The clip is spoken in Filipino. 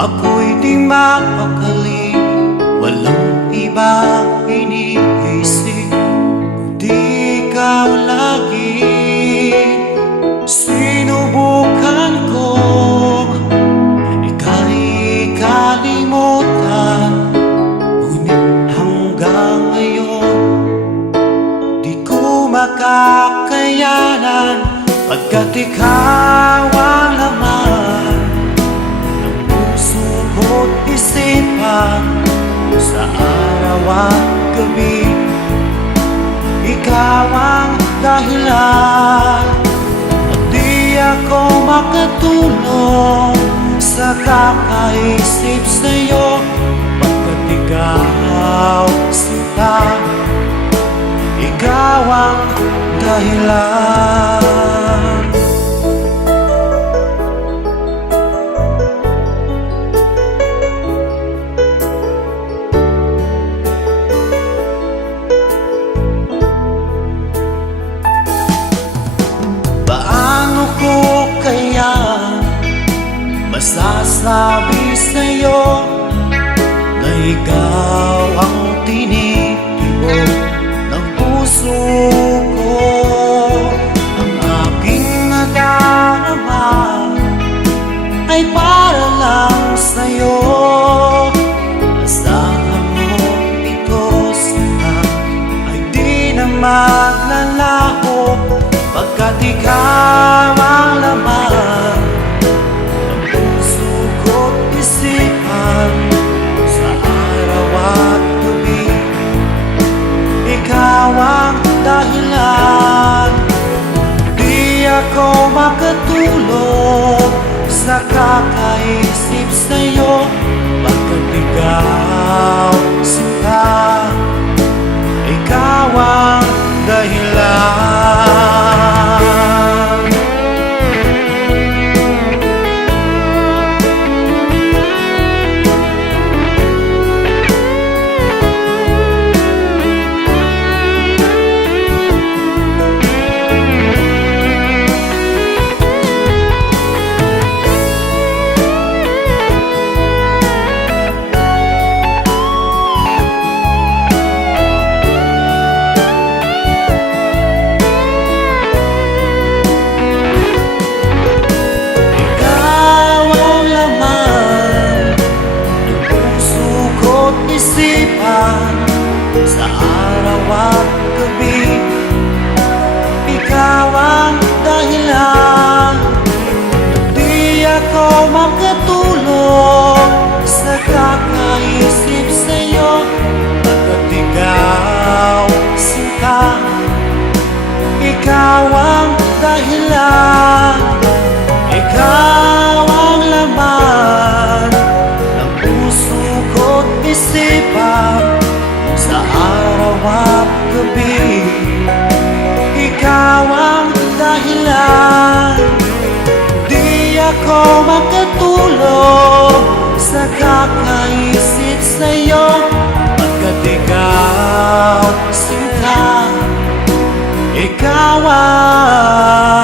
Ako'y di mapakali, walang ibang iniisip kundi ikaw lagi. Sinubukan ko ika'y kalimutan, ngunit hanggang ngayon di ko makakayanan, pagkat ikaw ang laman ng puso ko't isipan. Sa araw at gabi, ikaw ang dahilan. At di ako makatulog sa kakaisip sa'yo, pagkat ikaw, sinta, ikaw ang dahilan. Paano ko kaya masasabi sa'yo na ikaw ang tinitibok ng puso ko? Ang aking nadarama ay para lang sa'yo. Asahan mo ito sana ay di na maglalaho, pagkat ikaw ang laman ng puso ko't isipan. Sa araw at gabi, ikaw ang dahilan. Di ako makatulog sa kakaisip sa'yo, pagkat ikaw, sinta, ikaw ang dahilan. Sa araw at gabi, ikaw ang dahilan. Di ako makatulog sa kakaisip sa'yo, pagkat ikaw, sinta, ikaw ang dahilan. Ikaw ang laman ng puso ko't isipan. Sa araw at gabi, ikaw ang dahilan. Di ako makatulog sa kakaisip sa'yo, pagkat ikaw, sinta, ikaw ang